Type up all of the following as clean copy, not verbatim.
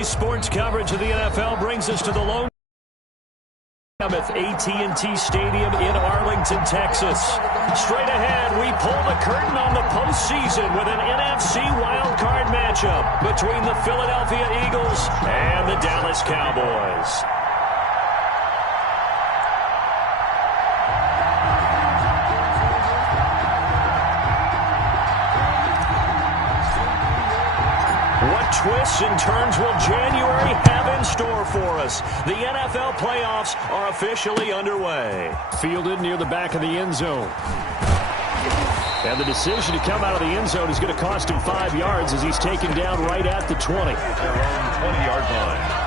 Today's sports coverage of the NFL brings us to the Lone AT&T Stadium in Arlington, Texas. Straight ahead, we pull the curtain on the postseason with an NFC wildcard matchup between the Philadelphia Eagles and the Dallas Cowboys. Twists and turns will January have in store for us? The NFL playoffs are officially underway. Fielded near the back of the end zone. And the decision to come out of the end zone is going to cost him 5 yards as he's taken down right at the 20. Their own 20-yard line.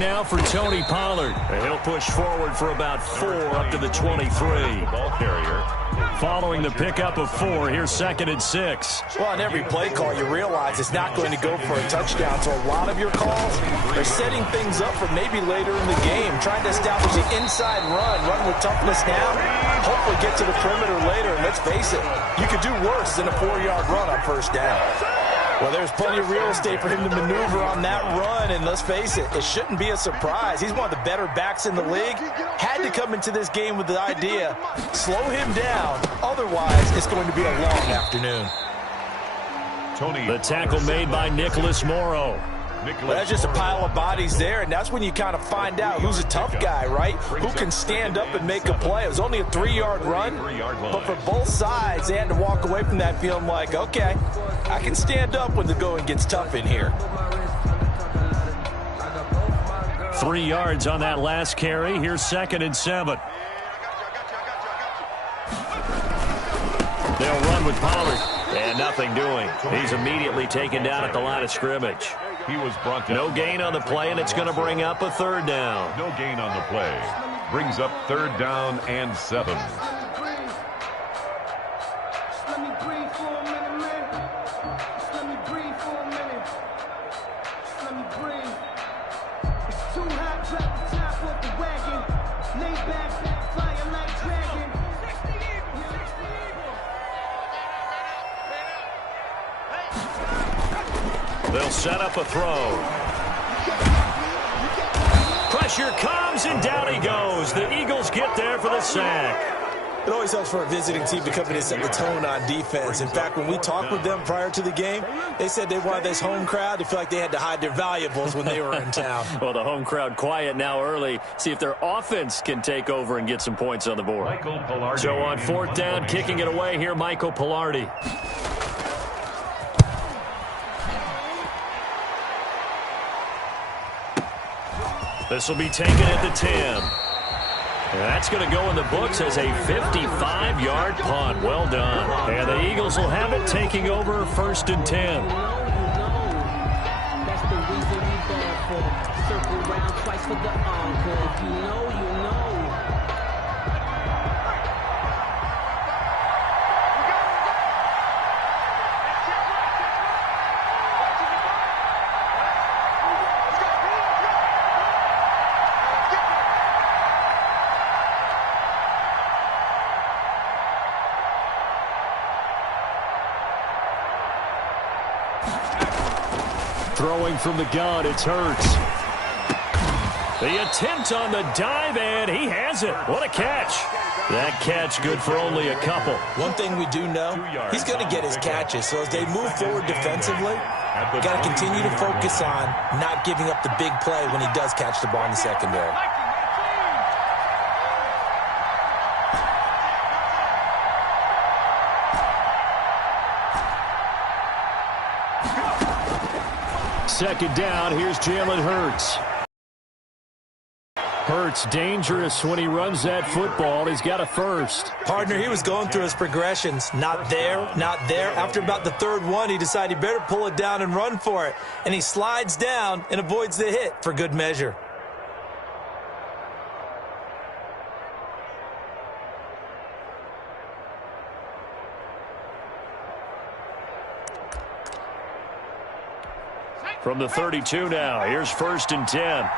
Now for Tony Pollard. He'll push forward for about 4 up to the 23. Ball carrier. Following the pickup of 4, here's 2nd and 6. Well, on every play call, you realize it's not going to go for a touchdown. So a lot of your calls, they're setting things up for maybe later in the game, trying to establish an inside run with toughness now, hopefully get to the perimeter later. And let's face it, you could do worse than a 4-yard run on first down. Well, there's plenty of real estate for him to maneuver on that run, and let's face it, it shouldn't be a surprise. He's one of the better backs in the league. Had to come into this game with the idea, slow him down, otherwise it's going to be a long afternoon. The tackle made by Nicholas Morrow. Well, that's just a pile of bodies there, and that's when you kind of find out who's a tough guy, right? Who can stand up and make a play. It was only a 3-yard run, but for both sides, they had to walk away from that feeling like, okay, I can stand up when the going gets tough in here. 3 yards on that last carry. Here's 2nd and 7. They'll run with Pollard, and nothing doing. He's immediately taken down at the line of scrimmage. He was brought down. No gain on the play, and it's going to bring up a 3rd down. No gain on the play. Brings up 3rd down and 7. They'll set up a throw. Pressure comes, and down he goes. The Eagles get there for the sack. It always helps for a visiting team to come in and set the tone on defense. In fact, when we talked with them prior to the game, they said they wanted this home crowd to feel like they had to hide their valuables when they were in town. Well, the home crowd quiet now early. See if their offense can take over and get some points on the board. So on 4th down, kicking it away here, Michael Pilardi. This will be taken at the 10. And that's going to go in the books as a 55-yard punt. Well done. And the Eagles will have it, taking over 1st and 10. That's the reason we bad for. Circle around twice for the encore. If you know, you know. Throwing from the gun, it's Hurts. The attempt on the dive, and he has it. What a catch. That catch good for only a couple. One thing we do know, he's going to get his catches. So as they move forward defensively, you got to continue to focus on not giving up the big play when he does catch the ball in the secondary. Second down, here's Jalen Hurts. Hurts dangerous when he runs that football. He's got a first. Partner, he was going through his progressions. Not there, not there. After about the 3rd one, he decided he better pull it down and run for it. And he slides down and avoids the hit for good measure. From the 32 now, here's 1st and 10.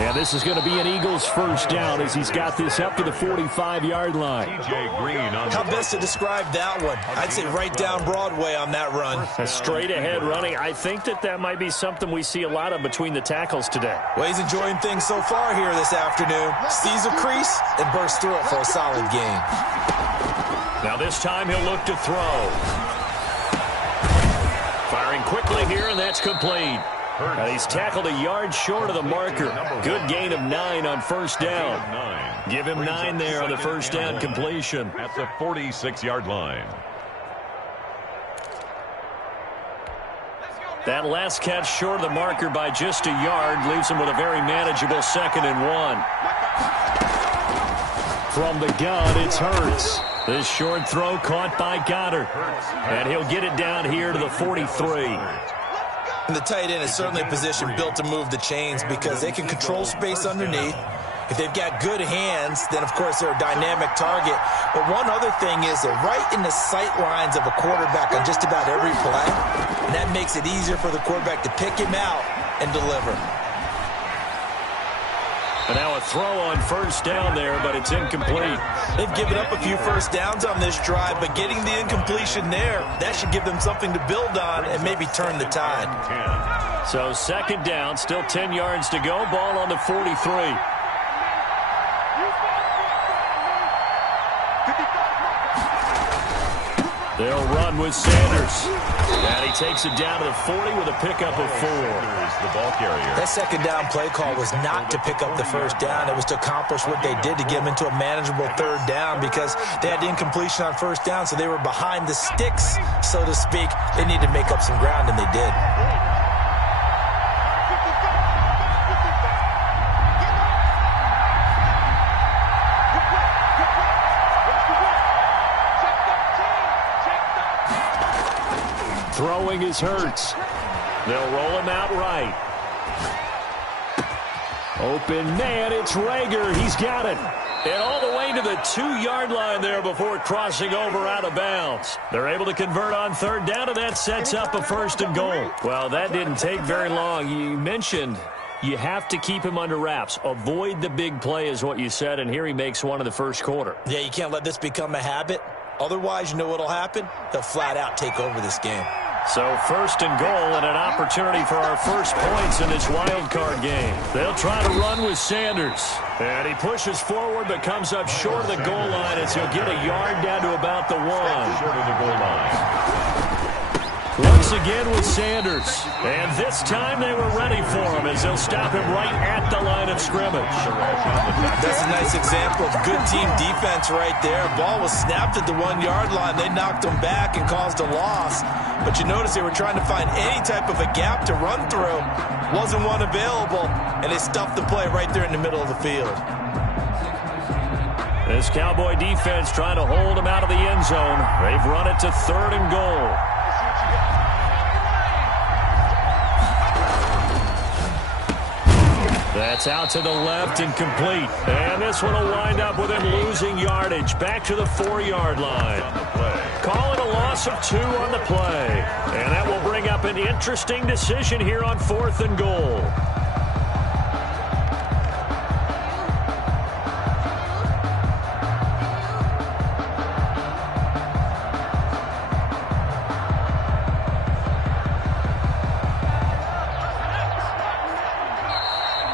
And this is going to be an Eagles first down as he's got this up to the 45-yard line. How best to describe that one? I'd say right down Broadway on that run. A straight-ahead running. I think that might be something we see a lot of between the tackles today. Well, he's enjoying things so far here this afternoon. Sees a crease and bursts through it for a solid gain. Now this time he'll look to throw. Firing quickly here, and that's complete. He's tackled a yard short of the marker. Good gain of 9 on 1st down. Give him 9 there on the 1st down completion. At the 46-yard line. That last catch short of the marker by just a yard leaves him with a very manageable 2nd and 1. From the gun, it's Hurts. This short throw caught by Goddard. And he'll get it down here to the 43. And the tight end is certainly a position built to move the chains because they can control space underneath. If they've got good hands, then, of course, they're a dynamic target. But one other thing is they're right in the sight lines of a quarterback on just about every play. And that makes it easier for the quarterback to pick him out and deliver. And now a throw on 1st down there, but it's incomplete. They've given up a few first downs on this drive, but getting the incompletion there, that should give them something to build on and maybe turn the tide. So 2nd down, still 10 yards to go. Ball on the 43. They'll run with Sanders. And he takes it down to the 40 with a pickup of 4. The ball carrier. That 2nd down play call was not to pick up the 1st down. It was to accomplish what they did to get them into a manageable 3rd down because they had the incompletion on 1st down, so they were behind the sticks, so to speak. They needed to make up some ground, and they did. Throwing is Hurts. They'll roll him out right. Open man, it's Rager. He's got it. And all the way to the 2-yard line there before crossing over out of bounds. They're able to convert on 3rd down, and that sets up a 1st and goal. Well, that didn't take very long. You mentioned you have to keep him under wraps. Avoid the big play is what you said, and here he makes one in the 1st quarter. Yeah, you can't let this become a habit. Otherwise, you know what'll happen? They'll flat out take over this game. So 1st and goal and an opportunity for our first points in this wild card game. They'll try to run with Sanders. And he pushes forward but comes up short of the goal line as he'll get a yard down to about the 1. Short of the goal line. Once again with Sanders. And this time they were ready for him as they'll stop him right at the line of scrimmage. That's a nice example of good team defense right there. Ball was snapped at the 1-yard line. They knocked him back and caused a loss. But you notice they were trying to find any type of a gap to run through. Wasn't one available, and they stuffed the play right there in the middle of the field. This Cowboy defense trying to hold him out of the end zone. They've run it to 3rd and goal. That's out to the left and complete. And this one will wind up with him losing yardage. Back to the 4-yard line. Call it a loss of 2 on the play. And that will bring up an interesting decision here on 4th and goal.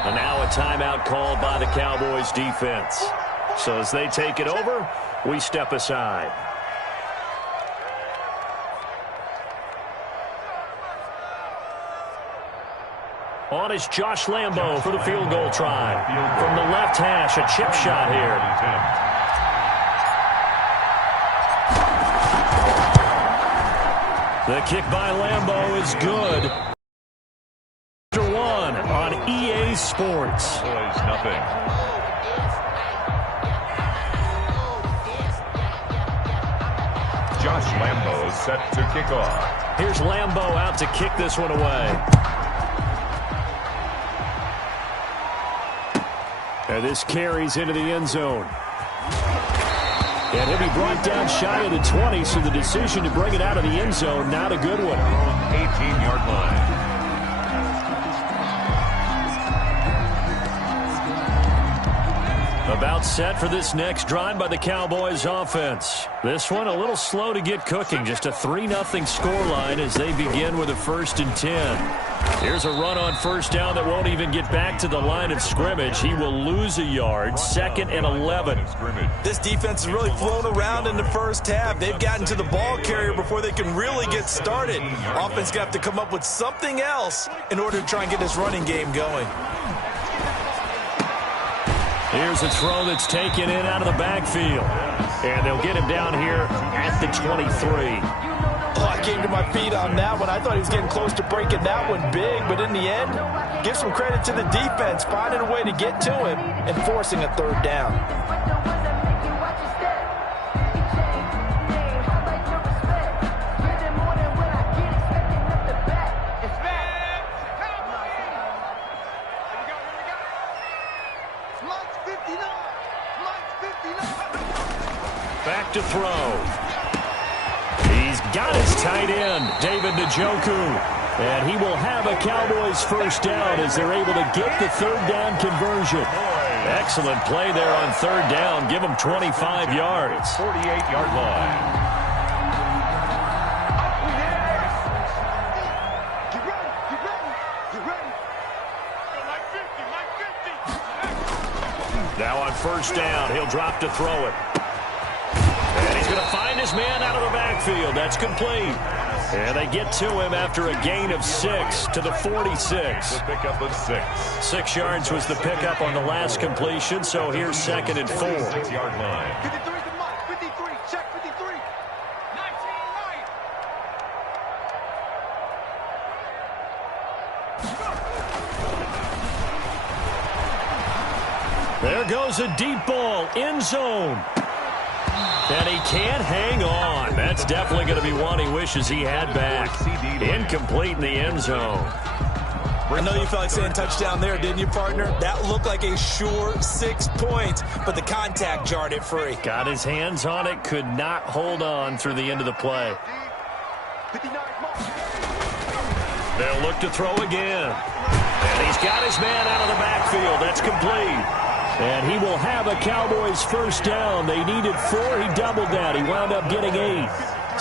And now a timeout called by the Cowboys defense. So as they take it over, we step aside. On is Josh Lambo for the field goal try. From the left hash, a chip shot here. The kick by Lambo is good. After 1 on EA Sports. Boys, nothing. Josh Lambo set to kick off. Here's Lambo out to kick this one away. And this carries into the end zone. And he'll be brought down shy of the 20, so the decision to bring it out of the end zone, not a good one. 18-yard line. About set for this next drive by the Cowboys offense. This one a little slow to get cooking. Just a 3-0 scoreline as they begin with a 1st and 10. Here's a run on first down that won't even get back to the line of scrimmage. He will lose a yard. 2nd and 11. This defense has really flown around in the first half. They've gotten to the ball carrier before they can really get started. Offense going to have to come up with something else in order to try and get this running game going. Here's a throw that's taken in out of the backfield. And they'll get him down here at the 23. Oh, I came to my feet on that one. I thought he was getting close to breaking that one big, but in the end, give some credit to the defense, finding a way to get to him and forcing a 3rd down. Back to throw. He's got his tight end, David Njoku. And he will have a Cowboys 1st down as they're able to get the 3rd down conversion. Excellent play there on 3rd down. Give him 25 yards. 48-yard line. Now on 1st down, he'll drop to throw it. And he's going to find his man out of the backfield. That's complete. And they get to him after a gain of 6 to the 46. The pickup of 6. 6 yards was the pickup on the last completion, so here's 2nd and 4. 6-yard line. 53 to Mike. 53. Check 53. 19 right. There goes a deep ball, end zone. And he can't hang on. That's definitely going to be one he wishes he had back. Incomplete in the end zone. I know you felt like saying touchdown there, didn't you, partner? That looked like a sure 6 points, but the contact jarred it free. Got his hands on it, could not hold on through the end of the play. They'll look to throw again. And he's got his man out of the backfield. That's complete. And he will have a Cowboys 1st down. They needed 4. He doubled that. He wound up getting 8.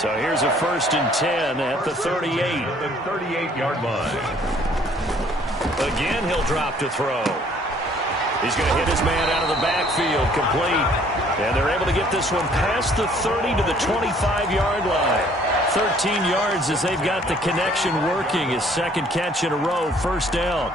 So here's a 1st and 10 at the 38. The 38-yard line. Again, he'll drop to throw. He's going to hit his man out of the backfield, complete. And they're able to get this one past the 30 to the 25-yard line. 13 yards as they've got the connection working. His 2nd catch in a row, 1st down.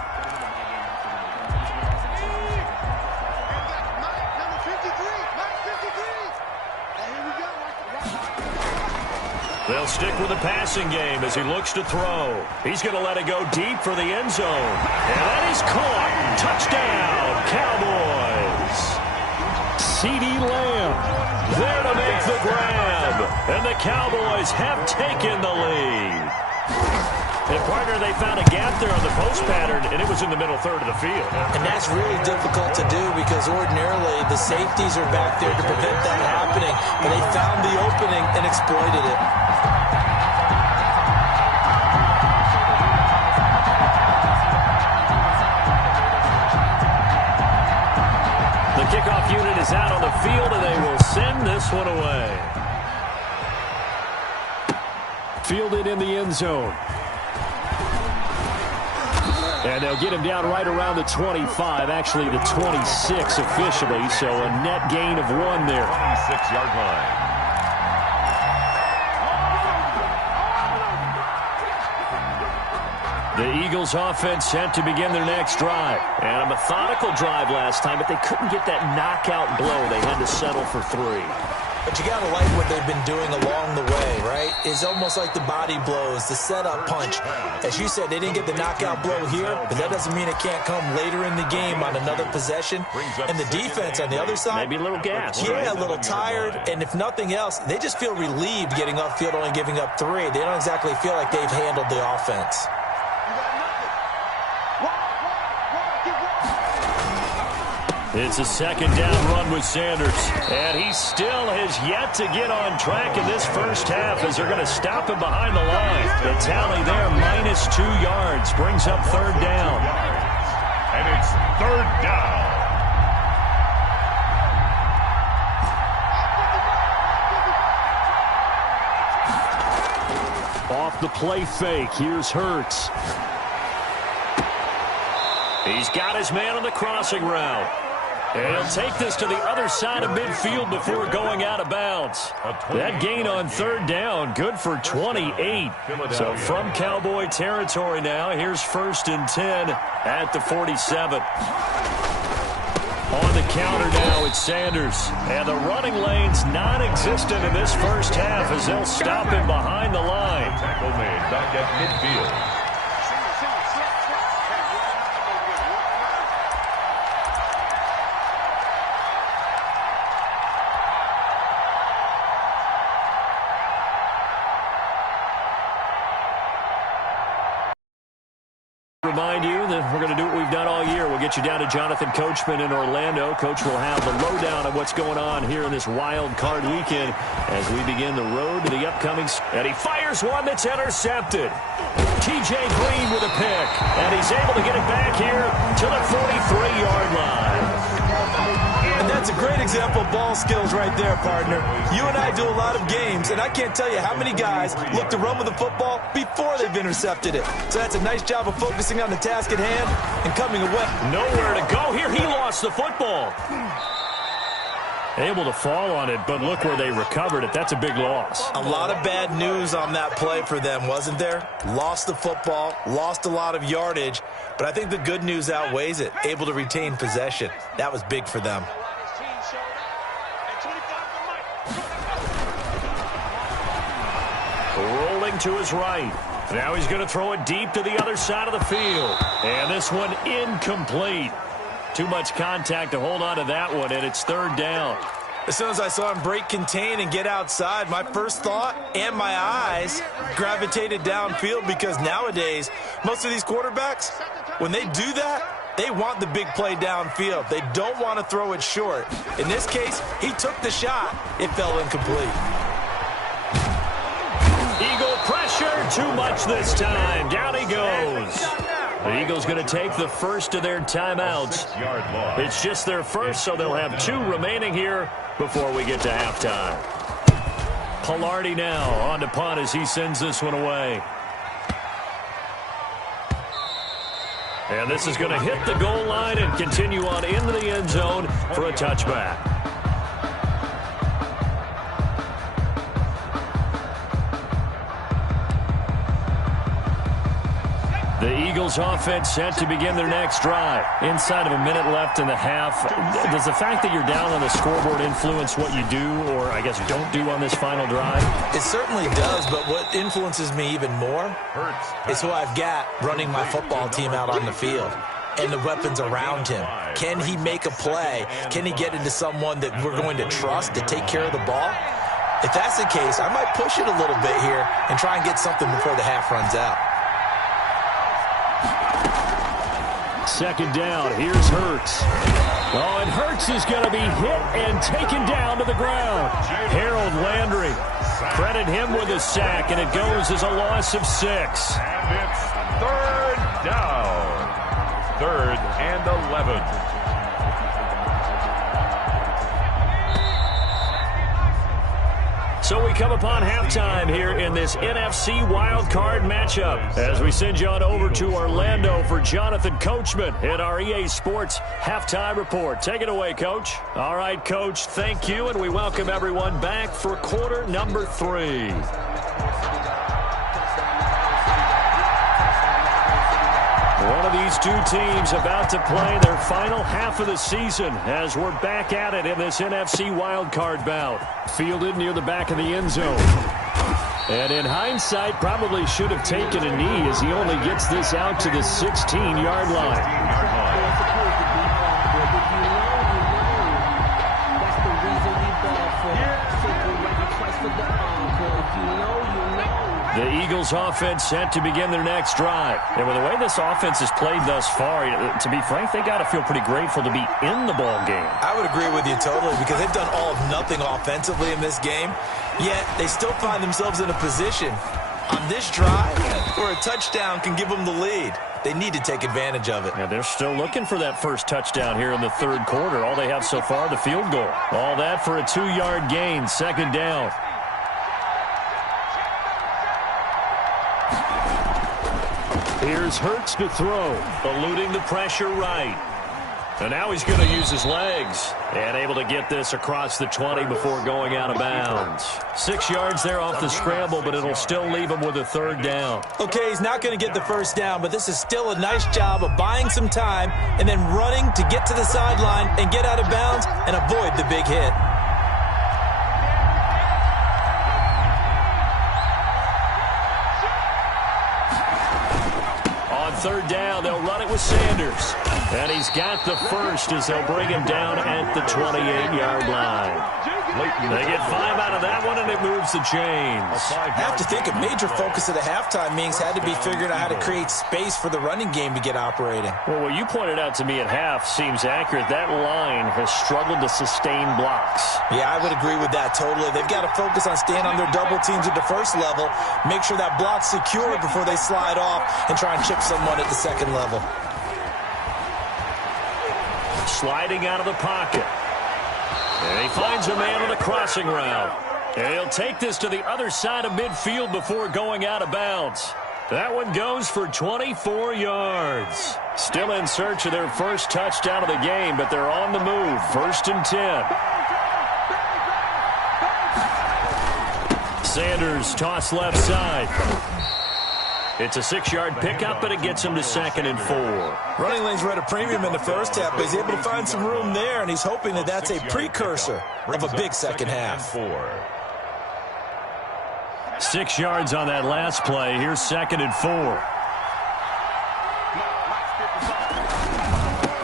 They'll stick with the passing game as he looks to throw. He's going to let it go deep for the end zone. And that is caught. Touchdown, Cowboys. CeeDee Lamb there to make the grab. And the Cowboys have taken the lead. And, partner, they found a gap there on the post pattern, and it was in the middle third of the field. And that's really difficult to do because ordinarily the safeties are back there to prevent that happening. But they found the opening and exploited it. The kickoff unit is out on the field, and they will send this one away. Fielded in the end zone. And they'll get him down right around the 25, actually the 26 officially, so a net gain of 1 there. 26-yard line. The Eagles offense set to begin their next drive. And a methodical drive last time, but they couldn't get that knockout blow. They had to settle for 3. But you got to like what they've been doing along the way, right? It's almost like the body blows, the setup punch. As you said, they didn't get the knockout blow here, but that doesn't mean it can't come later in the game on another possession. And the defense on the other side, maybe a little gas. Yeah, right? a little tired. And if nothing else, they just feel relieved getting off field, only giving up 3. They don't exactly feel like they've handled the offense. It's a second down run with Sanders. And he still has yet to get on track in this first half as they're going to stop him behind the line. The tally there, -2 yards, brings up third down. And it's third down. Off the play fake, here's Hurts. He's got his man on the crossing route. And he'll take this to the other side of midfield before going out of bounds. That gain on third down, good for 28. So from Cowboy territory now, here's 1st and 10 at the 47. On the counter now, it's Sanders. And the running lane's non-existent in this first half as they'll stop him behind the line. Tackle made back at midfield. Remind you that we're going to do what we've done all year. We'll get you down to Jonathan Coachman in Orlando. Coach will have the lowdown of what's going on here in this wild card weekend as we begin the road to the upcoming. And he fires one that's intercepted. T.J. Green with a pick. And he's able to get it back here to the 43-yard line. And that's a great example of ball skills right there, partner. You and I do a lot of games, and I can't tell you how many guys look to run with the football before they've intercepted it. So that's a nice job of focusing on the task at hand and coming away. Nowhere to go here. He lost the football. Able to fall on it, but look where they recovered it. That's a big loss. A lot of bad news on that play for them, wasn't there? Lost the football, lost a lot of yardage, but I think the good news outweighs it. Able to retain possession. That was big for them. Rolling to his right. Now he's going to throw it deep to the other side of the field. And this one incomplete. Too much contact to hold on to that one, and it's third down. As soon as I saw him break contain and get outside, my first thought and my eyes gravitated downfield because nowadays, most of these quarterbacks, when they do that, they want the big play downfield. They don't want to throw it short. In this case, he took the shot. It fell incomplete. Eagle pressure, too much this time. Down he goes. The Eagles going to take the first of their timeouts. It's just their first, so they'll have 2 remaining here before we get to halftime. Palardy now on to punt as he sends this one away. And this is going to hit the goal line and continue on into the end zone for a touchback. The Eagles offense set to begin their next drive. Inside of a minute left in the half. Does the fact that you're down on the scoreboard influence what you do, or I guess don't do on this final drive? It certainly does, but what influences me even more is who I've got running my football team out on the field and the weapons around him. Can he make a play? Can he get into someone that we're going to trust to take care of the ball? If that's the case, I might push it a little bit here and try and get something before the half runs out. Second down, here's Hurts. Oh, and Hurts is going to be hit and taken down to the ground. Harold Landry, credit him with a sack, and it goes as a loss of 6. And it's third down. 3rd and 11. So we come upon halftime here in this NFC wildcard matchup as we send you on over to Orlando for Jonathan Coachman in our EA Sports Halftime Report. Take it away, Coach. All right, Coach, thank you, and we welcome everyone back for quarter number 3. One of these 2 teams about to play their final half of the season as we're back at it in this NFC wildcard bout. Fielded near the back of the end zone. And in hindsight, probably should have taken a knee as he only gets this out to the 16-yard line. The Eagles offense set to begin their next drive. And with the way this offense has played thus far, to be frank, they got to feel pretty grateful to be in the ball game. I would agree with you totally because they've done all of nothing offensively in this game, yet they still find themselves in a position on this drive where a touchdown can give them the lead. They need to take advantage of it. Yeah, they're still looking for that first touchdown here in the third quarter. All they have so far, the field goal. All that for a 2-yard gain, second down. Here's Hurts to throw, eluding the pressure right. And now he's going to use his legs and able to get this across the 20 before going out of bounds. 6 yards there off the scramble, but it'll still leave him with a third down. Okay, he's not going to get the first down, but this is still a nice job of buying some time and then running to get to the sideline and get out of bounds and avoid the big hit. On third down, they'll run it with Sanders. And he's got the first as they'll bring him down at the 28-yard line. They get 5 out of that one, and it moves the chains. I have to think a major focus of the halftime meetings had to be figuring out how to create space for the running game to get operating. Well, what you pointed out to me at half seems accurate. That line has struggled to sustain blocks. Yeah, I would agree with that totally. They've got to focus on staying on their double teams at the first level, make sure that block's secure before they slide off and try and chip someone at the second level. Sliding out of the pocket. And he finds a man on a crossing route. And he'll take this to the other side of midfield before going out of bounds. That one goes for 24 yards. Still in search of their first touchdown of the game, but they're on the move. 1st and 10. Sanders toss left side. It's a 6-yard pickup, but it gets him to 2nd and 4. Running lanes were at a premium in the first half, but he's able to find some room there, and he's hoping that that's a precursor of a big second half. 6 yards on that last play. Here's 2nd and 4.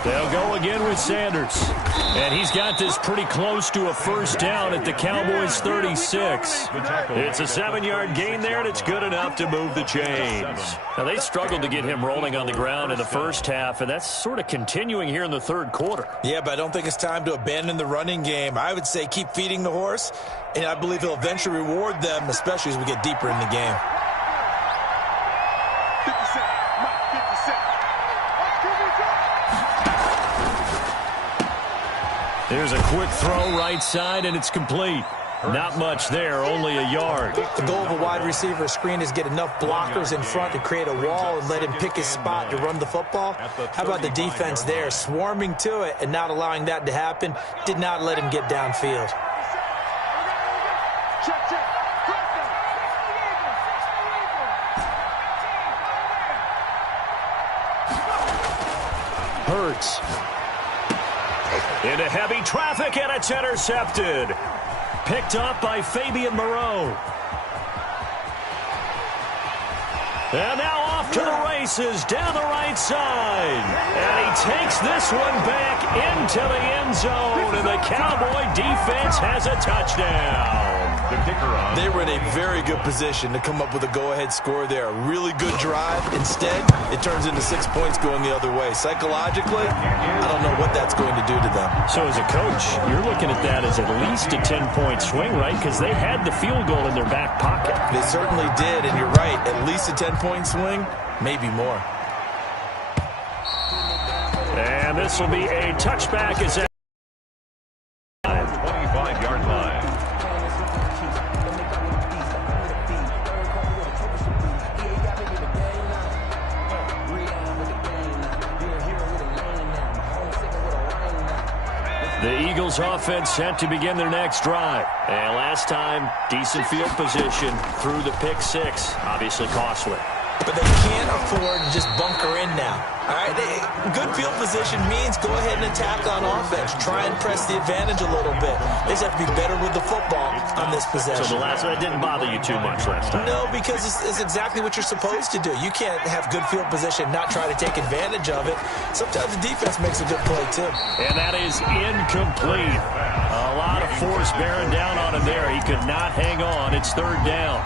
They'll go again with Sanders. And he's got this pretty close to a first down at the Cowboys' 36. It's a 7-yard gain there, and it's good enough to move the chains. Now, they struggled to get him rolling on the ground in the first half, and that's sort of continuing here in the third quarter. Yeah, but I don't think it's time to abandon the running game. I would say keep feeding the horse, and I believe he'll eventually reward them, especially as we get deeper in the game. 50 Cent, Mike, 50 Cent. There's a quick throw right side, and it's complete. Not much there, only a yard. The goal of a wide receiver screen is get enough blockers in front to create a wall and let him pick his spot to run the football. How about the defense there, swarming to it and not allowing that to happen? Did not let him get downfield. Check, check. Hurts. Into heavy traffic, and it's intercepted. Picked up by Fabian Moreau. And now off to the races down the right side. And he takes this one back into the end zone. And the Cowboy defense has a touchdown. The kicker on. They were in a very good position to come up with a go-ahead score there. A really good drive. Instead, it turns into 6 points going the other way. Psychologically, I don't know what that's going to do to them. So as a coach, you're looking at that as at least a 10-point swing, right? Because they had the field goal in their back pocket. They certainly did, and you're right. At least a 10-point swing, maybe more. And this will be a touchback. It's at 25-yard line. The Eagles offense set to begin their next drive. And last time, decent field position through the pick six. Obviously costly. But they can't afford to just bunker in now. All right, good field position means go ahead and attack on offense. Try and press the advantage a little bit. They just have to be better with the football on this possession. So the last one didn't bother you too much last time? No, because it's exactly what you're supposed to do. You can't have good field position, not try to take advantage of it. Sometimes the defense makes a good play, too. And that is incomplete. A lot of force bearing down on him there. He could not hang on. It's third down.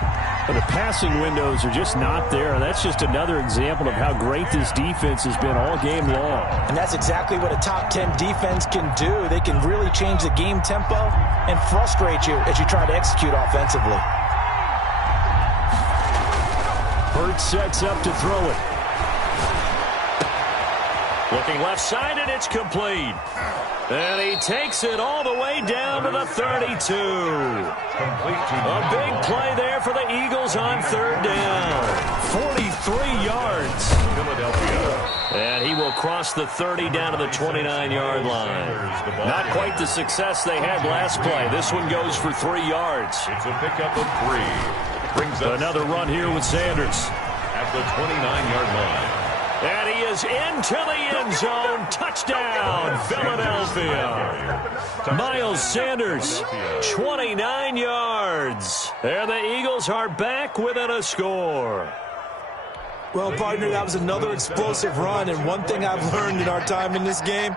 The passing windows are just not there. That's just another example of how great this defense has been all game long. And that's exactly what a top 10 defense can do. They can really change the game tempo and frustrate you as you try to execute offensively. Hurts sets up to throw it. Looking left side, and it's complete. And he takes it all the way down to the 32. A big play there for the Eagles on third down. 43 yards. Philadelphia. And he will cross the 30 down to the 29-yard line. Not quite the success they had last play. This one goes for 3 yards. It's a pickup of 3. Brings up another run here with Sanders. At the 29-yard line. And he is into the end zone. Touchdown, Philadelphia. Miles Sanders, 29 yards. And the Eagles are back within a score. Well, partner, that was another explosive run. And one thing I've learned in our time in this game,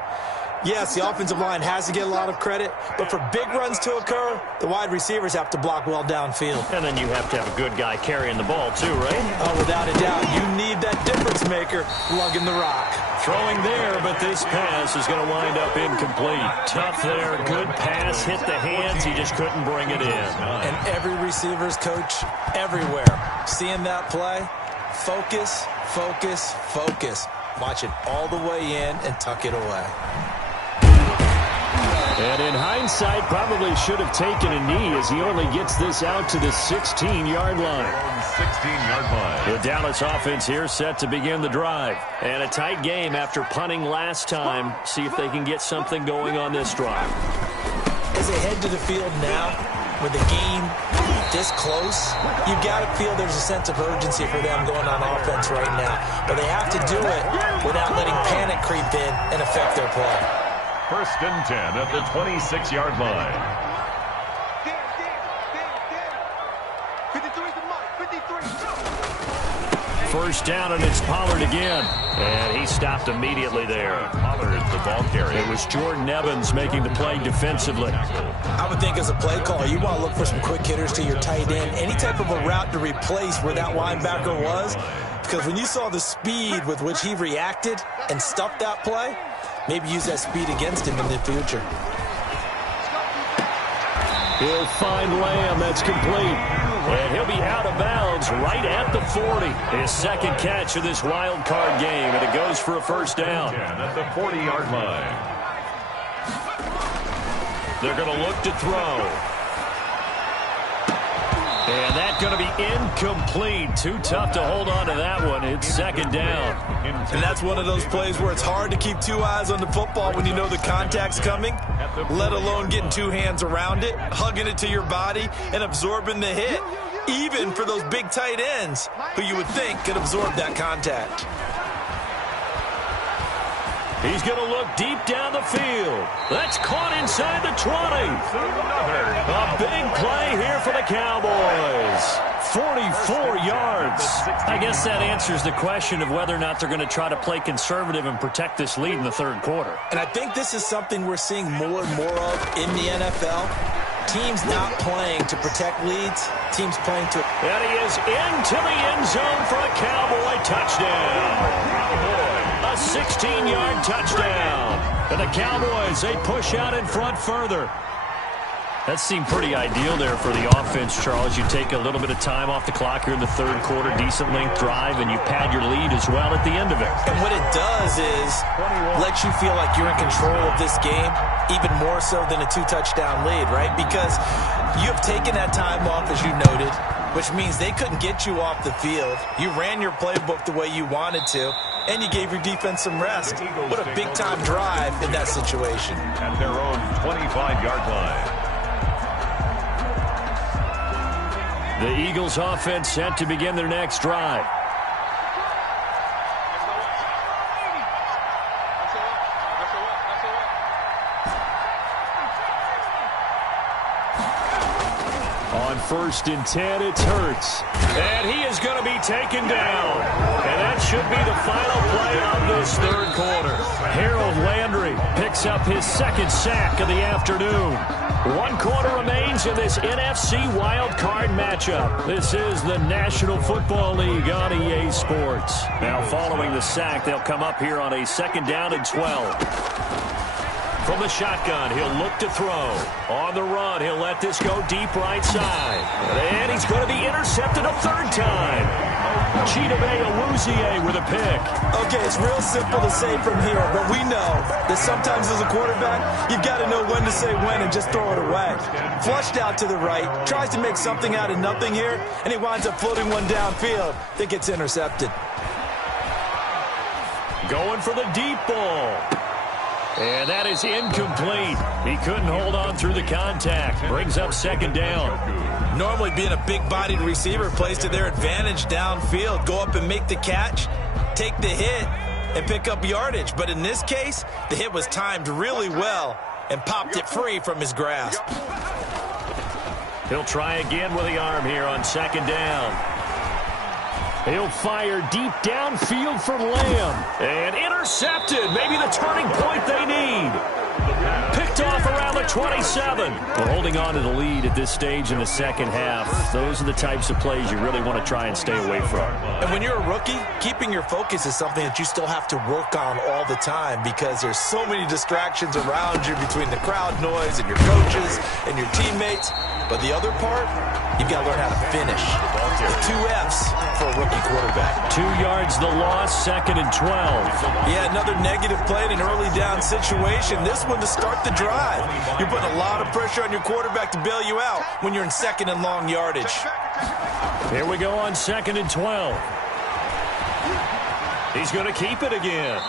yes, the offensive line has to get a lot of credit, but for big runs to occur, the wide receivers have to block well downfield. And then you have to have a good guy carrying the ball too, right? Oh, without a doubt. You need that difference maker lugging the rock. Throwing there, but this pass is going to wind up incomplete. Tough there, good pass, hit the hands, he just couldn't bring it in. And every receiver's coach everywhere, seeing that play, focus, focus, focus. Watch it all the way in and tuck it away. And in hindsight, probably should have taken a knee as he only gets this out to the 16-yard line. 16-yard line. The Dallas offense here set to begin the drive. And a tight game after punting last time. See if they can get something going on this drive. As they head to the field now, with the game this close, you've got to feel there's a sense of urgency for them going on offense right now. But they have to do it without letting panic creep in and affect their play. 1st and 10 at the 26-yard line. 53's the mark. 53. First down, and it's Pollard again. And he stopped immediately there. Pollard, the ball carrier. It was Jordan Evans making the play defensively. I would think as a play caller, you want to look for some quick hitters to your tight end. Any type of a route to replace where that linebacker was. Because when you saw the speed with which he reacted and stuffed that play, maybe use that speed against him in the future. He'll find Lamb. That's complete. And he'll be out of bounds right at the 40. His second catch of this wild card game, and it goes for a first down. At the 40-yard line. They're going to look to throw. And that's going to be incomplete. Too tough to hold on to that one. It's second down. And that's one of those plays where it's hard to keep 2 eyes on the football when you know the contact's coming, let alone getting 2 hands around it, hugging it to your body, and absorbing the hit, even for those big tight ends who you would think could absorb that contact. He's going to look deep down the field. That's caught inside the 20. A big play here for the Cowboys. 44 yards. I guess that answers the question of whether or not they're going to try to play conservative and protect this lead in the third quarter. And I think this is something we're seeing more and more of in the NFL. Teams not playing to protect leads. Teams playing to... And he is into the end zone for a Cowboy touchdown. A 16-yard touchdown. And the Cowboys, they push out in front further. That seemed pretty ideal there for the offense, Charles. You take a little bit of time off the clock here in the third quarter, decent length drive, and you pad your lead as well at the end of it. And what it does is let you feel like you're in control of this game, even more so than a 2-touchdown lead, right? Because you have taken that time off, as you noted, which means they couldn't get you off the field. You ran your playbook the way you wanted to, and you gave your defense some rest. What a big-time drive in that situation. At their own 25-yard line. The Eagles offense set to begin their next drive. On 1st and 10, it's Hurts. And he is going to be taken down. And that should be the final play of this third quarter. Harold Landry picks picks up his second sack of the afternoon. 1 quarter remains in this NFC wildcard matchup. This is the National Football League on EA Sports. Now following the sack, they'll come up here on a 2nd down and 12. From the shotgun, he'll look to throw. On the run, he'll let this go deep right side. And he's going to be intercepted a 3rd time. Chidobe Awuzie with a pick. Okay, it's real simple to say from here, but we know that sometimes as a quarterback, you've got to know when to say when and just throw it away. Flushed out to the right, tries to make something out of nothing here, and he winds up floating one downfield that gets intercepted. Going for the deep ball. And that is incomplete. He couldn't hold on through the contact. Brings up 2nd down. Normally being a big-bodied receiver plays to their advantage downfield. Go up and make the catch, take the hit, and pick up yardage. But in this case, the hit was timed really well and popped it free from his grasp. He'll try again with the arm here on 2nd down. He'll fire deep downfield for Lamb. And intercepted. Maybe the turning point they need. Picked off around the 27. We're holding on to the lead at this stage in the second half. Those are the types of plays you really want to try and stay away from. And when you're a rookie, keeping your focus is something that you still have to work on all the time because there's so many distractions around you between the crowd noise and your coaches and your teammates. But the other part, you've got to learn how to finish. The 2 F's for a rookie quarterback. 2 yards the loss, 2nd and 12. Yeah, another negative play in an early down situation. This one to start the drive. You're putting a lot of pressure on your quarterback to bail you out when you're in 2nd and long yardage. Here we go on 2nd and 12. He's going to keep it again.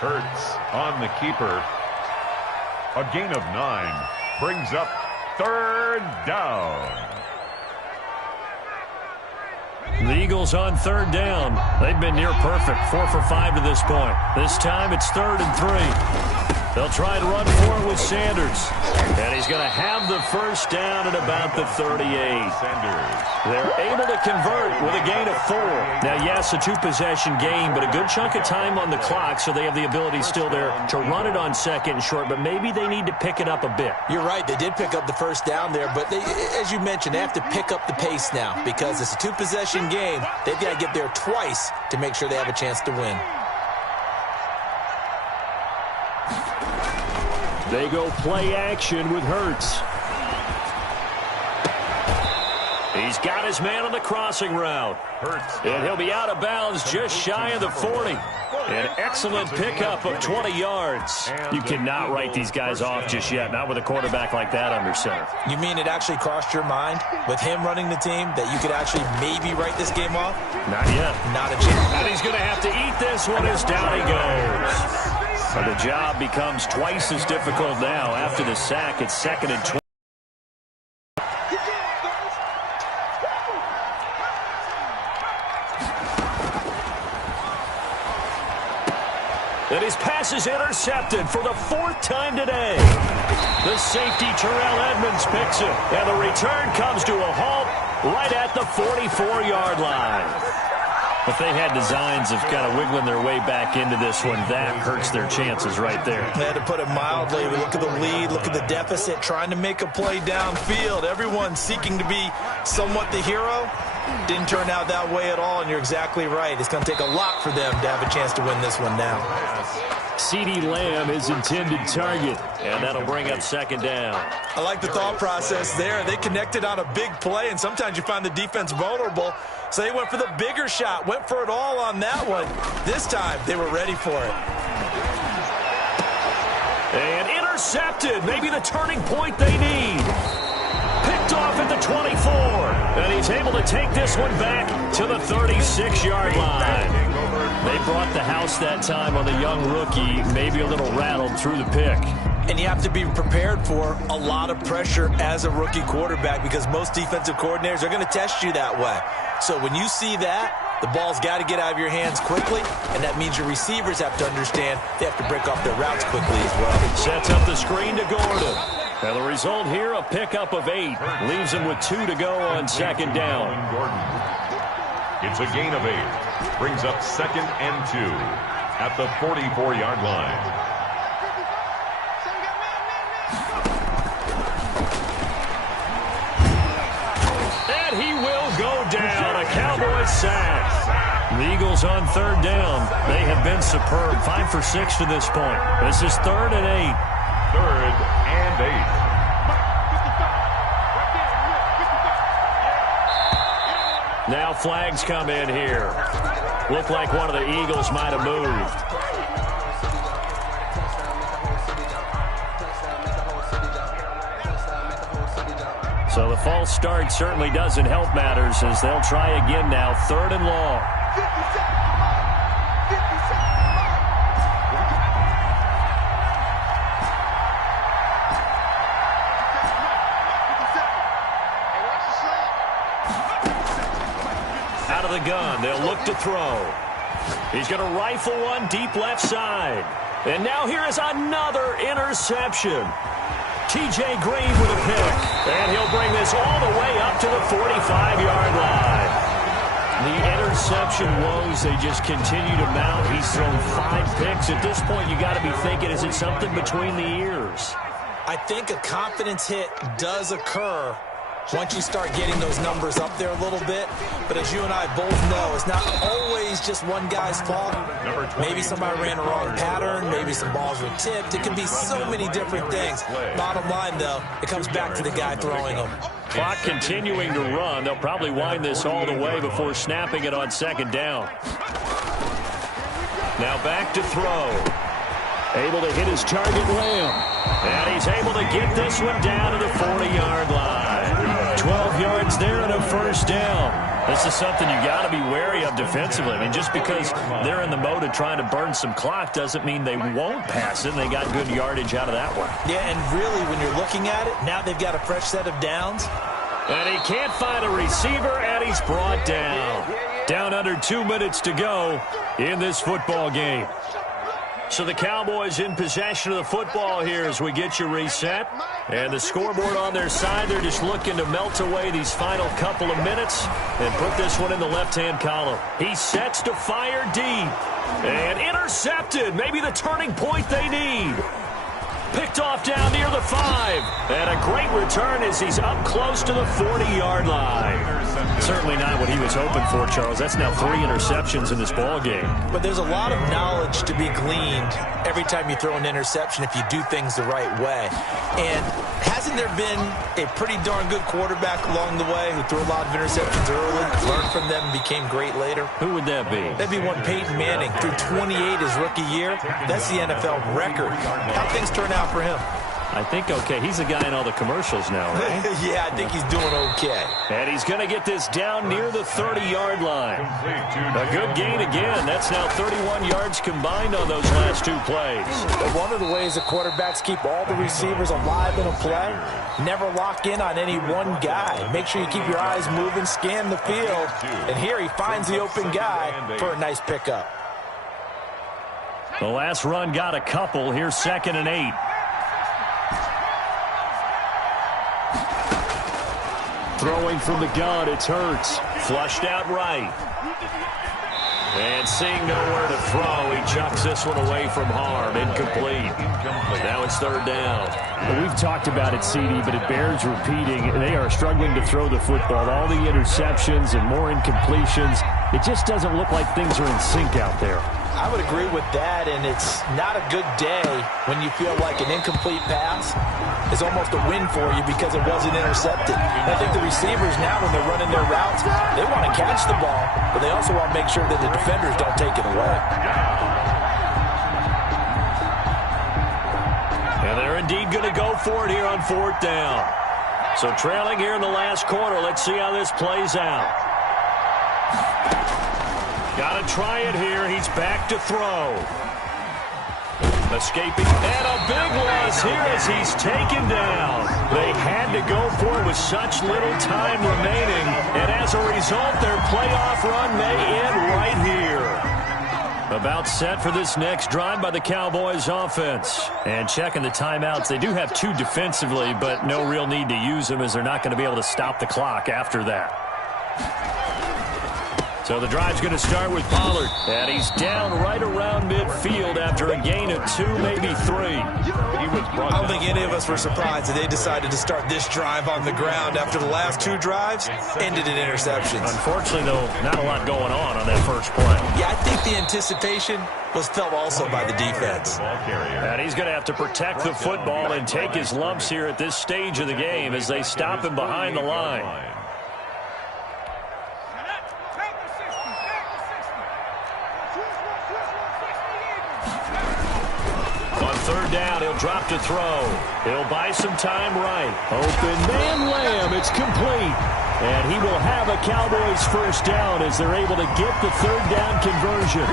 Hurts on the keeper. A gain of 9. Brings up 3rd down. The Eagles on 3rd down. They've been near perfect. 4 for 5 to this point. This time it's 3rd and 3. They'll try to run for it with Sanders. And he's going to have the 1st down at about the 38. They're able to convert with a gain of 4. Now, yes, a 2-possession game, but a good chunk of time on the clock, so they have the ability still there to run it on 2nd and short, but maybe they need to pick it up a bit. You're right. They did pick up the 1st down there, but they, as you mentioned, they have to pick up the pace now because it's a 2-possession game. They've got to get there twice to make sure they have a chance to win. They go play action with Hurts. He's got his man on the crossing route. And he'll be out of bounds just shy of the 40. An excellent pickup of 20 yards. You cannot write these guys off just yet, not with a quarterback like that under center. You mean it actually crossed your mind with him running the team that you could actually maybe write this game off? Not yet. Not a chance. And he's going to have to eat this one as down he goes. So the job becomes twice as difficult now. After the sack, it's 2nd and 20. And his pass is intercepted for the 4th time today. The safety, Terrell Edmonds, picks it. And the return comes to a halt right at the 44-yard line. If they had designs of kind of wiggling their way back into this one, that hurts their chances right there. They had to put it mildly. Look at the lead, look at the deficit, trying to make a play downfield. Everyone seeking to be somewhat the hero. Didn't turn out that way at all, and you're exactly right. It's going to take a lot for them to have a chance to win this one now. CeeDee Lamb is intended target, and that'll bring up 2nd down. I like the thought process there. They connected on a big play, and sometimes you find the defense vulnerable. So they went for the bigger shot, went for it all on that one. This time, they were ready for it. And intercepted. Maybe the turning point they need. Picked off at the 24. And he's able to take this one back to the 36-yard line. They brought the house that time on the young rookie, maybe a little rattled through the pick. And you have to be prepared for a lot of pressure as a rookie quarterback because most defensive coordinators are going to test you that way. So when you see that, the ball's got to get out of your hands quickly, and that means your receivers have to understand they have to break off their routes quickly as well. Sets up the screen to Gordon. And the result here, a pickup of 8. Leaves him with 2 to go on 2nd down. It's a gain of 8. Brings up 2nd and 2 at the 44-yard line. sack. The Eagles on third down. They have been superb. 5 for 6 to this point. This is 3rd and 8. 3rd and 8. Now flags come in here. Looked like one of the Eagles might have moved. So the false start certainly doesn't help matters as they'll try again now. 3rd and long. Out of the gun, they'll look to throw. He's going to rifle one deep left side. And now here is another interception. T.J. Green with a pick. And he'll bring this all the way up to the 45-yard line. The interception woes, they just continue to mount. He's thrown 5 picks. At this point, you got to be thinking, is it something between the ears? I think a confidence hit does occur once you start getting those numbers up there a little bit. But as you and I both know, it's not always just one guy's fault. Maybe somebody ran a wrong pattern. Maybe some balls were tipped. It can be so many different things. Bottom line, though, it comes back to the guy throwing them. Clock continuing to run. They'll probably wind this all the way before snapping it on 2nd down. Now back to throw. Able to hit his target, Lamb. And he's able to get this one down to the 40-yard line. 12 yards there and a 1st down. This is something you got to be wary of defensively. I mean, just because they're in the mode of trying to burn some clock doesn't mean they won't pass it, and they got good yardage out of that one. Yeah, and really, when you're looking at it, now they've got a fresh set of downs. And he can't find a receiver, and he's brought down. Down under 2 minutes to go in this football game. So the Cowboys in possession of the football here as we get you reset. And the scoreboard on their side, they're just looking to melt away these final couple of minutes and put this one in the left-hand column. He sets to fire deep. And intercepted. Maybe the turning point they need. Picked off down near the 5. And a great return as he's up close to the 40-yard line. Certainly not what he was hoping for, Charles. That's now 3 interceptions in this ball game. But there's a lot of knowledge to be gleaned every time you throw an interception if you do things the right way. And hasn't there been a pretty darn good quarterback along the way who threw a lot of interceptions early, learned from them, and became great later? Who would that be? That'd be one Peyton Manning. Threw 28 his rookie year. That's the NFL record. How things turn out for him? I think okay. He's the guy in all the commercials now, right? Yeah, I think he's doing okay. And he's going to get this down near the 30-yard line. A good gain again. That's now 31 yards combined on those last 2 plays. But one of the ways the quarterbacks keep all the receivers alive in a play, never lock in on any one guy. Make sure you keep your eyes moving, scan the field. And here he finds the open guy for a nice pickup. The last run got a couple. Here's 2nd and 8. Throwing from the gun, it's Hurts. Flushed out right. And seeing nowhere to throw, he chucks this one away from harm. Incomplete. Now it's 3rd down. Well, we've talked about it, CD, but it bears repeating. They are struggling to throw the football. All the interceptions and more incompletions. It just doesn't look like things are in sync out there. I would agree with that, and it's not a good day when you feel like an incomplete pass is almost a win for you because it wasn't intercepted. And I think the receivers now, when they're running their routes, they want to catch the ball, but they also want to make sure that the defenders don't take it away. And they're indeed going to go for it here on 4th down. So trailing here in the last quarter, let's see how this plays out. Got to try it here. He's back to throw. Escaping. And a big loss here as he's taken down. They had to go for it with such little time remaining. And as a result, their playoff run may end right here. About set for this next drive by the Cowboys offense. And checking the timeouts. They do have 2 defensively, but no real need to use them as they're not going to be able to stop the clock after that. So the drive's going to start with Pollard. And he's down right around midfield after a gain of 2, maybe 3. He I don't think any of us were surprised that they decided to start this drive on the ground after the last 2 drives ended in interceptions. Unfortunately, though, not a lot going on that first play. Yeah, I think the anticipation was felt also by the defense. And he's going to have to protect the football and take his lumps here at this stage of the game as they stop him behind the line. Third down, he'll drop to throw. He'll buy some time right. Open man Lamb, it's complete. And he will have a Cowboys first down as they're able to get the third down conversion.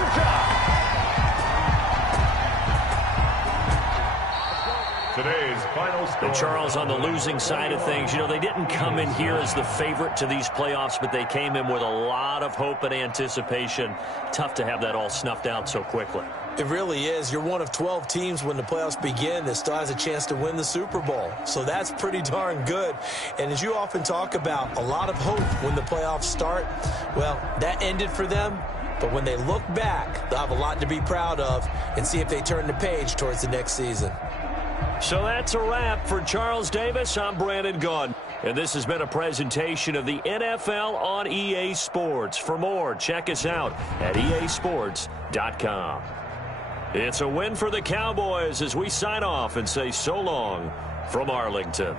Today's final score. And Charles, on the losing side of things, you know, they didn't come in here as the favorite to these playoffs, but they came in with a lot of hope and anticipation. Tough to have that all snuffed out so quickly. It really is. You're one of 12 teams when the playoffs begin that still has a chance to win the Super Bowl. So that's pretty darn good. And as you often talk about, a lot of hope when the playoffs start. Well, that ended for them. But when they look back, they'll have a lot to be proud of and see if they turn the page towards the next season. So that's a wrap for Charles Davis. I'm Brandon Gaudin. And this has been a presentation of the NFL on EA Sports. For more, check us out at easports.com. It's a win for the Cowboys as we sign off and say so long from Arlington.